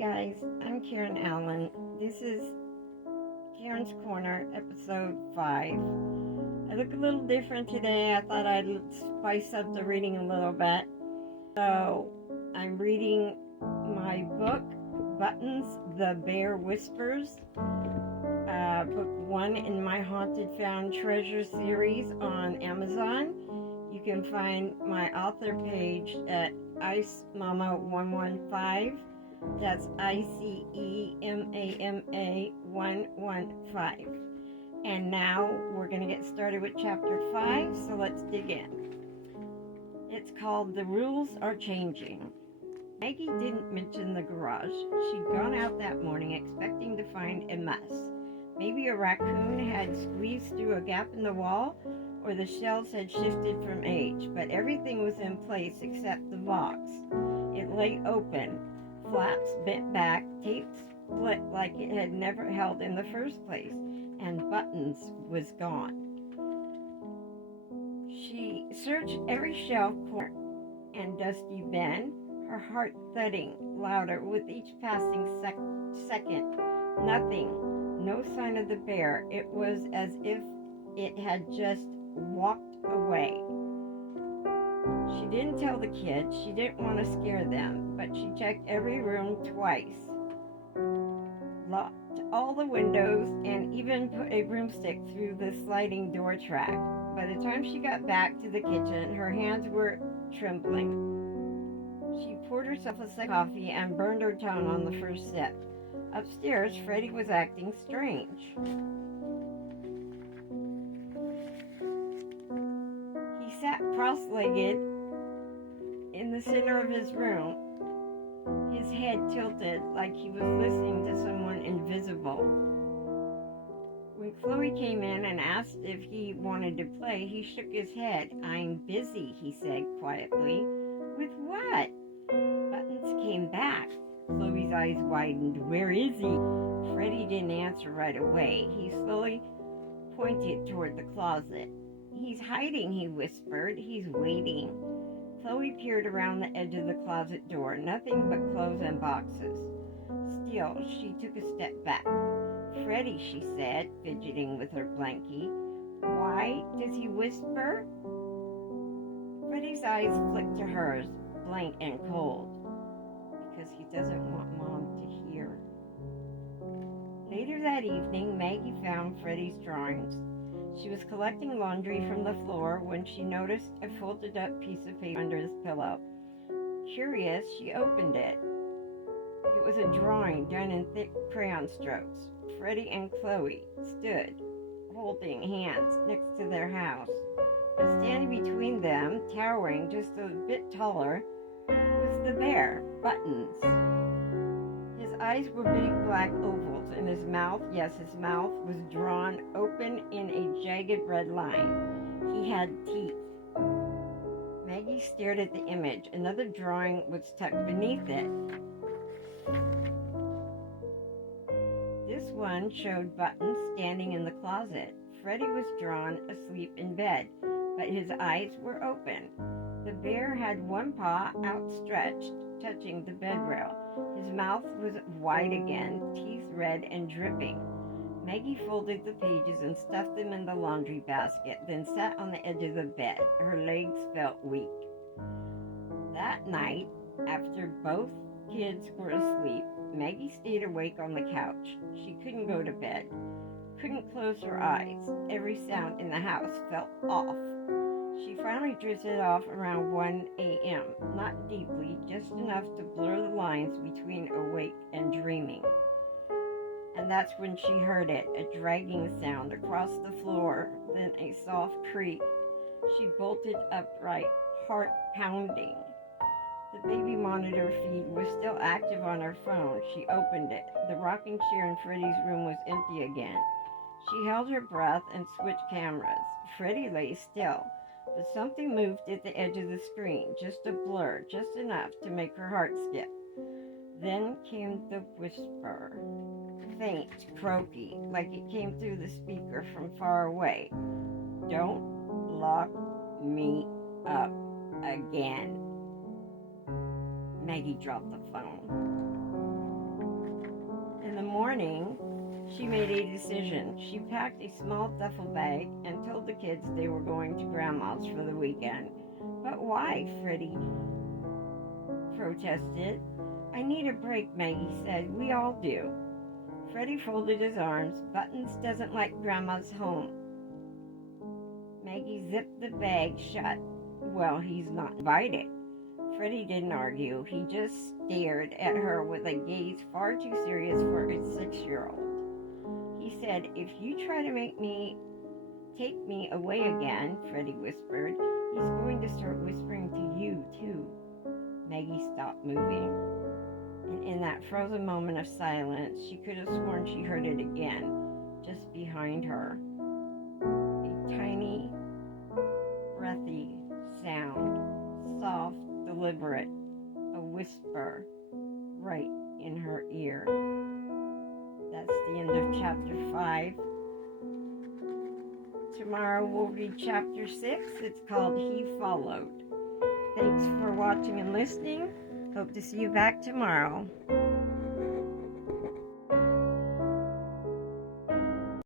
guys, I'm Karen Allen. This is Karen's Corner, episode 5. I look a little different today. I thought I'd spice up the reading a little bit. So, I'm reading my book, Buttons, The Bear Whispers, book 1 in my Haunted Found Treasure series on Amazon. You can find my author page at IceMama115. That's ICEMAMA 115. And now we're going to get started with chapter 5, so let's dig in. It's called The Rules Are Changing. Maggie didn't mention the garage. She'd gone out that morning expecting to find a mess. Maybe a raccoon had squeezed through a gap in the wall, or the shelves had shifted from age, but everything was in place except the box. It lay open, flaps bent back, tape split like it had never held in the first place, and Buttons was gone. She searched every shelf, corner, and dusty bin, her heart thudding louder with each passing second. Nothing, no sign of the bear. It was as if it had just walked away. She didn't tell the kids. She didn't want to scare them, but she checked every room twice, locked all the windows, and even put a broomstick through the sliding door track. By the time she got back to the kitchen, her hands were trembling. She poured herself a second coffee and burned her tongue on the first sip. Upstairs, Freddie was acting strange. He sat cross-legged in the center of his room, his head tilted like he was listening to someone invisible. When Chloe came in and asked if he wanted to play, he shook his head. "I'm busy," he said quietly. "With what?" Buttons came back. Chloe's eyes widened. "Where is he?" Freddie didn't answer right away. He slowly pointed toward the closet. "He's hiding," he whispered. "He's waiting." Chloe peered around the edge of the closet door. Nothing but clothes and boxes. Still, she took a step back. "Freddie," she said, fidgeting with her blankie. "Why does he whisper?" Freddie's eyes flicked to hers, blank and cold. "Because he doesn't want Mom to hear." Later that evening, Maggie found Freddie's drawings. She was collecting laundry from the floor when she noticed a folded up piece of paper under his pillow. Curious, she opened it. It was a drawing done in thick crayon strokes. Freddie and Chloe stood, holding hands next to their house. But standing between them, towering just a bit taller, was the bear, Buttons. His eyes were big black ovals, and his mouth was drawn open in a jagged red line. He had teeth. Maggie stared at the image. Another drawing was tucked beneath it. This one showed Buttons standing in the closet. Freddie was drawn asleep in bed, but his eyes were open. The bear had one paw outstretched, touching the bed rail. His mouth was wide again, teeth red and dripping. Maggie folded the pages and stuffed them in the laundry basket, then sat on the edge of the bed. Her legs felt weak. That night, after both kids were asleep, Maggie stayed awake on the couch. She couldn't go to bed, couldn't close her eyes. Every sound in the house felt off. She finally drifted off around 1 a.m., not deeply, just enough to blur the lines between awake and dreaming. And that's when she heard it, a dragging sound across the floor, then a soft creak. She bolted upright, heart pounding. The baby monitor feed was still active on her phone. She opened it. The rocking chair in Freddie's room was empty again. She held her breath and switched cameras. Freddie lay still, but something moved at the edge of the screen, just a blur, just enough to make her heart skip. Then came the whisper, faint, croaky, like it came through the speaker from far away. "Don't lock me up again." Maggie dropped the phone. the morning, she made a decision. She packed a small duffel bag and told the kids they were going to Grandma's for the weekend. But why? Freddie protested. I need a break, Maggie said. We all do. Freddie folded his arms. Buttons doesn't like Grandma's home. Maggie zipped the bag shut. Well, he's not invited. Freddie didn't argue. He just stared at her with a gaze far too serious for a 6-year-old. He said, if you try to take me away again, Freddie whispered, he's going to start whispering to you, too. Maggie stopped moving. And in that frozen moment of silence, she could have sworn she heard it again, just behind her. A tiny, breathy sound, soft, deliberate, a whisper right in her ear. That's the end of chapter 5. Tomorrow we'll read chapter 6. It's called He Followed. Thanks for watching and listening. Hope to see you back tomorrow.